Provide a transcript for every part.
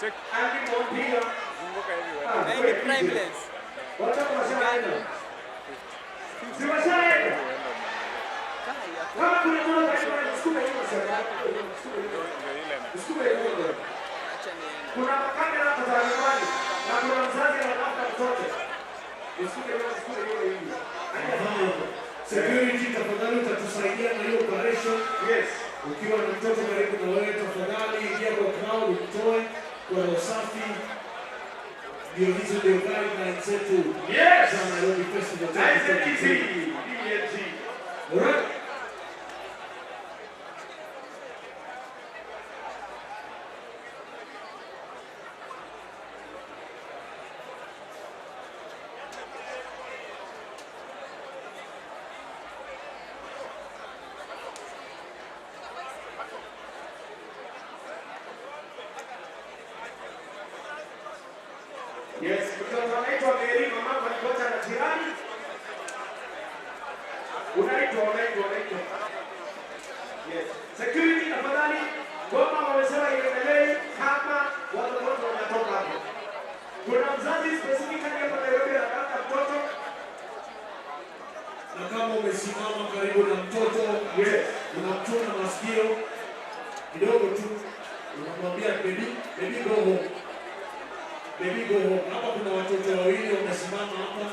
Check. Kuna kamera hapa za nyumbani na kuna mzazi anatafuta mtoto. Security tafadhali utatusaidia na hiyo operation. Yes. Ukiwa na mtoto karibu na wewe tafadhali ingia kwa crowd utoe kwa usafi. Ndio hizo ndio guidelines zetu. Yes. Za Nairobi Festival. Alright. Yes, mtoto anaitwa Mary, mama alikuwa na jirani. Unaitwa. Yes. Security tafadhali, ngoma wamesema iendelee kama watoto wanatoka hapo. Kuna mzazi specifically hapa Nairobi anataka mtoto. Na kama umesimama karibu na mtoto, Yes, unamtuna masikio kidogo tu, unamwambia baby go home. Baby go home. Hapa kuna watoto wawili wamesimama hapa.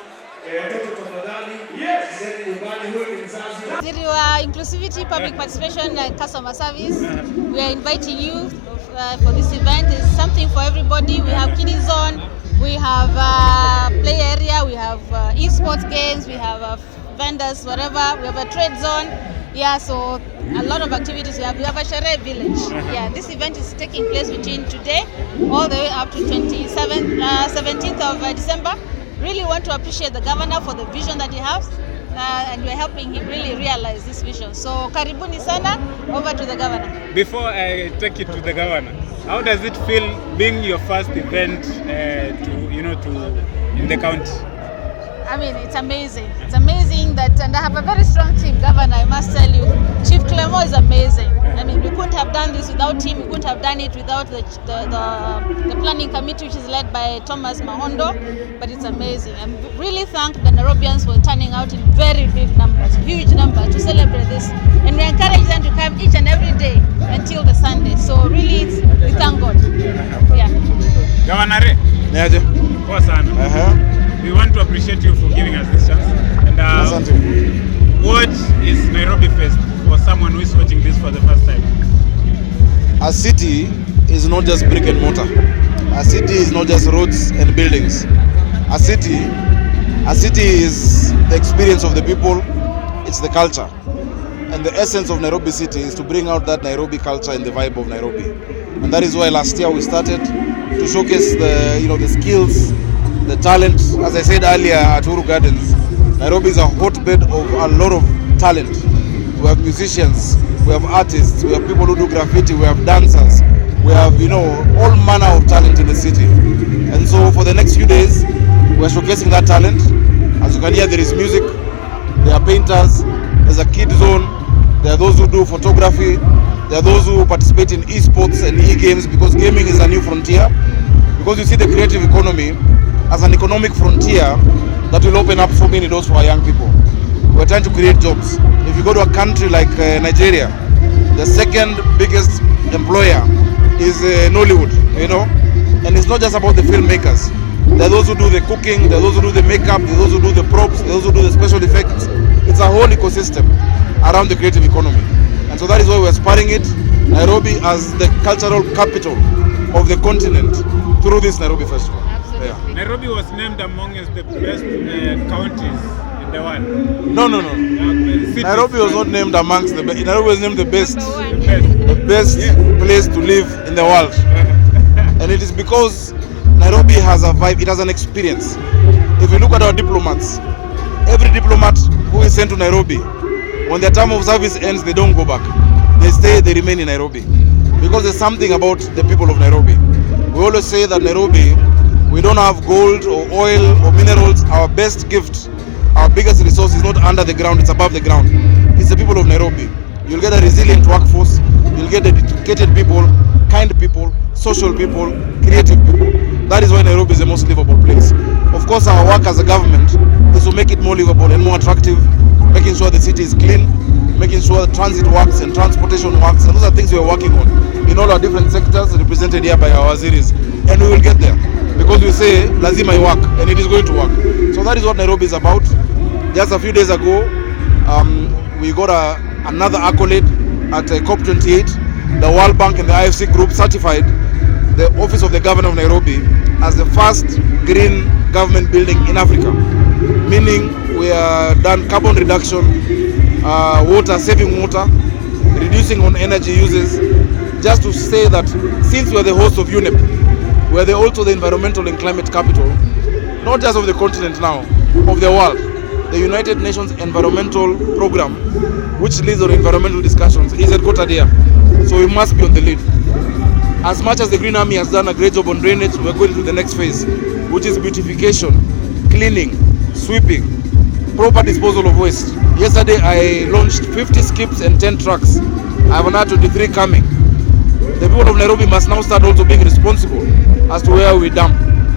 Watoto tafadhali. Yes. Sasa nyumbani huyu ni mzazi. Through inclusivity, public participation and customer service, we are inviting you for this event. It's something for everybody. We have kiddie zone, we have play area, we have esports games, we have vendors, whatever. We have a trade zone. Yeah, so a lot of activities. We have a Shere village. Yeah, this event is taking place between today all the way up to 17th of December. Really want to appreciate the governor for the vision that he has, and we're helping him really realize this vision. So karibuni sana, over to the governor. Before I take it to the governor, how does it feel being your first event in the county? I mean, it's amazing. It's amazing that, and I have a very strong team, Governor, I must tell you. Chief Clement is amazing. I mean, we couldn't have done this without him. We couldn't have done it without the planning committee, which is led by Thomas Mahondo. But it's amazing. I really thank the Nairobians for turning out in very big numbers, huge numbers, to celebrate this. And we encourage them to come each and every day until the Sunday. So really, we thank God. Yeah. Governor, Niaje? poa sana. We want to appreciate you for giving us this chance. And what is Nairobi Fest for someone who is watching this for the first time? A city is not just brick and mortar. A city is not just roads and buildings. A city is the experience of the people. It's the culture. And the essence of Nairobi City is to bring out that Nairobi culture and the vibe of Nairobi. And that is why last year we started to showcase the skills, the talent. As I said earlier at Uhuru Gardens, Nairobi is a hotbed of a lot of talent. We have musicians, we have artists, we have people who do graffiti, we have dancers, we have all manner of talent in the city. And so for the next few days, we are showcasing that talent. As you can hear, there is music, there are painters, there's a kid zone, there are those who do photography, there are those who participate in esports and e-games, because gaming is a new frontier. Because you see the creative economy as an economic frontier that will open up so many doors for our young people. We're trying to create jobs. If you go to a country like Nigeria, the second biggest employer is Nollywood, and it's not just about the filmmakers. There are those who do the cooking, there are those who do the makeup, there are those who do the props, there are those who do the special effects. It's a whole ecosystem around the creative economy. And so that is why we're aspiring it, Nairobi as the cultural capital of the continent through this Nairobi Festival. Absolutely. Yeah. Nairobi was named amongst the best counties in the world. No. Nairobi was not named amongst the best. Nairobi was named the best place to live in the world. And it is because Nairobi has a vibe, it has an experience. If you look at our diplomats, every diplomat who is sent to Nairobi, when their term of service ends, they don't go back. They stay, they remain in Nairobi. Because there's something about the people of Nairobi. We always say that Nairobi, we don't have gold or oil or minerals. Our best gift, our biggest resource is not under the ground, it's above the ground. It's the people of Nairobi. You'll get a resilient workforce, you'll You'll get dedicated people, kind people, social people, creative people. That is why Nairobi is the most livable place. Of course, our work as a government is to make it more livable and more attractive, making sure the city is clean, making sure transit works and transportation works, and those are things we are working on in all our different sectors represented here by our waziris. And we will get there because we say Lazima Iwork, and it is going to work. So that is what Nairobi is about. Just a few days ago, we got another accolade at COP28. The World Bank and the IFC Group certified the Office of the Governor of Nairobi as the first green government building in Africa, meaning we are done carbon reduction, saving water, reducing on energy uses, just to say that since we are the host of UNEP, we are also the environmental and climate capital, not just of the continent now, of the world. The United Nations Environmental Program, which leads on environmental discussions, is headquartered here. So we must be on the lead. As much as the Green Army has done a great job on drainage, we're going to the next phase, which is beautification, cleaning, sweeping, proper disposal of waste. Yesterday I launched 50 skips and 10 trucks. I have another 23 coming. The people of Nairobi must now start also being responsible as to where we dump,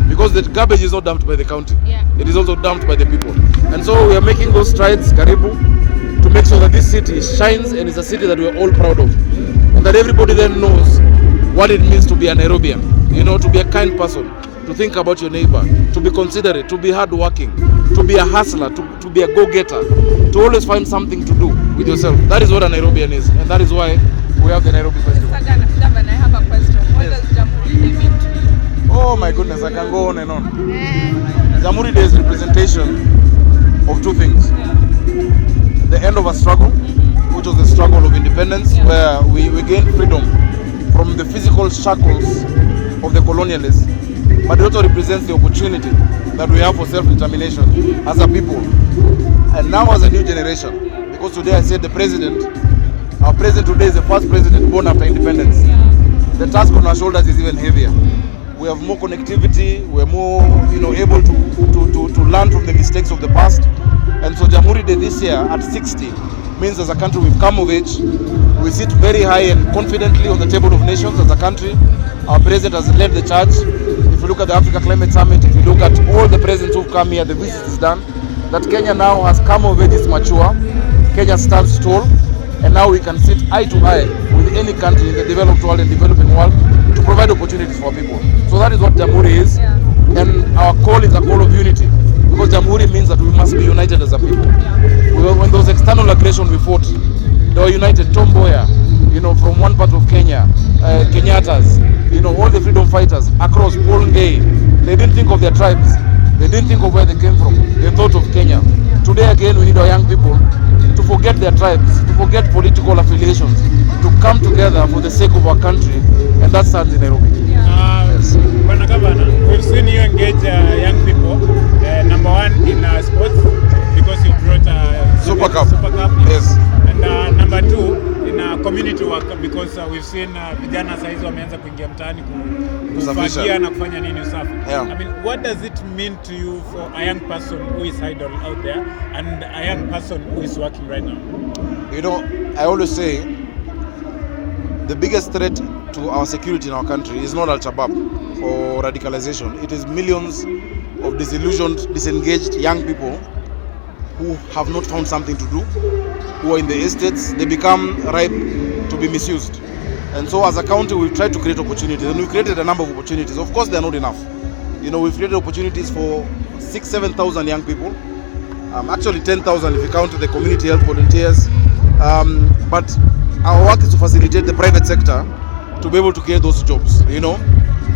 because the garbage is not dumped by the county. Yeah. It is also dumped by the people. And so we are making those strides, Karibu, to make sure that this city shines and is a city that we are all proud of. And that everybody then knows what it means to be a Nairobian, to be a kind person, to think about your neighbor, to be considerate, to be hardworking, to be a hustler, to be a go-getter, to always find something to do with yourself. That is what a Nairobian is, and that is why we have the Nairobi Festival. Governor, I have a question. What Yes. does Jamhuri Day mean to you? Oh my goodness, I can go on and on. Jamhuri Day is representation of two things. The end of a struggle, which was the struggle of independence, where we gained freedom from the physical shackles of the colonialists, but it also represents the opportunity that we have for self-determination as a people. And now as a new generation, because today I said our president today is the first president born after independence. The task on our shoulders is even heavier. We have more connectivity, we're more able to learn from the mistakes of the past. And so Jamhuri Day this year at 60 means as a country we've come of age. We sit very high and confidently on the table of nations as a country. Our president has led the charge. If you look at the Africa Climate Summit, if you look at all the presidents who've come here, the visit is done. That Kenya now has come of age, is mature. Kenya stands tall, and now we can sit eye to eye with any country in the developed world and developing world to provide opportunities for people. So that is what Jamhuri is, and our call is a call of unity, because Jamhuri means that we must be united as a people. When there was external aggression we fought, they were united. Tom Mboya, from one part of Kenya, Kenyattas, all the freedom fighters across Paul Ngei, they didn't think of their tribes. They didn't think of where they came from. They thought of Kenya. Today again, we need our young people to forget their tribes, to forget political affiliations, to come together for the sake of our country, and that starts in Nairobi. Yes. Bwana Governor, we've seen you engage young people, number one in sports, because you brought Super Cup. Yes. And number two, in community work, because we've seen vijana saizi wameanza kuingia mtaani kufagia na kufanya nini usafi. Yeah. I mean, what does it mean to you for a young person who is idle out there and a young person who is working right now? I always say the biggest threat to our security in our country is not Al-Shabaab or radicalization. It is millions of disillusioned, disengaged young people who have not found something to do, who are in the estates. They become ripe to be misused. And so as a county, we've tried to create opportunities, and we've created a number of opportunities. Of course, they're not enough. We've created opportunities for 6,000-7,000 young people. Actually 10,000 if you count the community health volunteers. But our work is to facilitate the private sector to be able to create those jobs,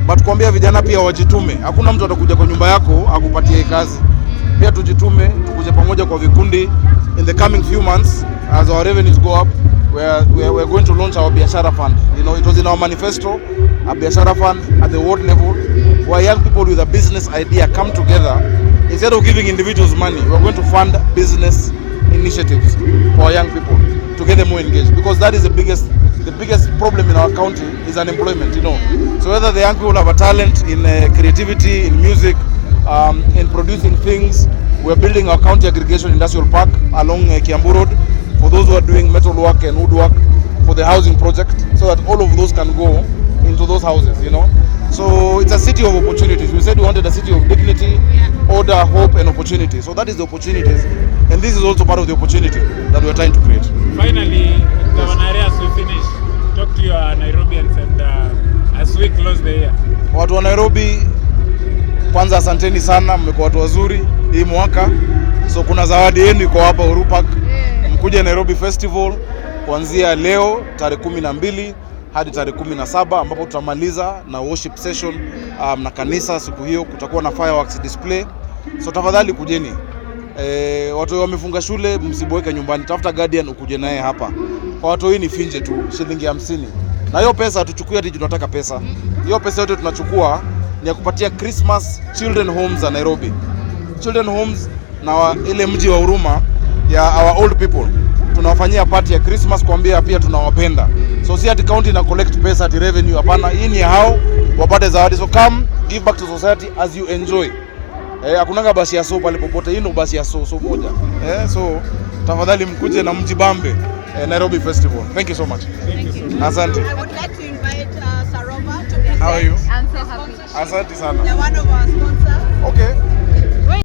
But kuambia vijana pia wajitume. Hakuna mtu atakuja kwa nyumba yako akupatie kazi. Pia tujitume, tukuje pamoja kwa vikundi. In the coming few months, as our revenues go up, we're going to launch our Biashara Fund. It was in our manifesto, a Biashara Fund at the world level, where young people with a business idea come together. Instead of giving individuals money, we're going to fund business initiatives for our young people to get them more engaged, because that is the biggest problem in our country is unemployment. So whether the young people have a talent in creativity, in music, in producing things, we're building our county aggregation industrial park along Kiambu Road for those who are doing metal work and woodwork for the housing project. So so that all of those can go into those houses, you know. So it's a city of opportunities. We said we wanted a city of dignity, order, hope, and opportunity. So that is the opportunities, and this is also part of the opportunity that we're trying to create. Finally, Governor, as we finish, talk to your Nairobians and as we close the year. Watu wa Nairobi, kwanza asanteni sana, mmekuwa watu wazuri hii mwaka. So kuna zawadi yenu iko hapa Uhuru Park. Mkuje Nairobi Festival kuanzia leo tarehe 12 hadi tarehe 17 ambapo tutamaliza na worship session na kanisa. Siku hiyo kutakuwa na fireworks display. So tafadhali kujeni. Watu wamefunga shule, msiboeke nyumbani, tafuta guardian ukuje naye hapa. Kwa watu hii ni finje tu shilingi 50. Na hiyo pesa hatuchukui ati tunataka pesa. Hiyo pesa yote tunachukua ni ya kupatia Christmas children homes za Nairobi. Children homes na ile mji wa huruma ya our old people. Tunawafanyia party ya Christmas kuambia pia tunawapenda. So si ati county na collect pesa ati revenue, hapana. Hii ni hao wapate zawadi. So come give back to society as you enjoy. Hakunanga basi ya so pale popote, hii ndio basi ya so moja. So tafadhali mkuje na mjibambe Nairobi Festival. Thank you so much. Thank you. Asante. I would like to invite Sarova to present. How are you? I'm so happy. Asante sana. They're one of our sponsors. Okay.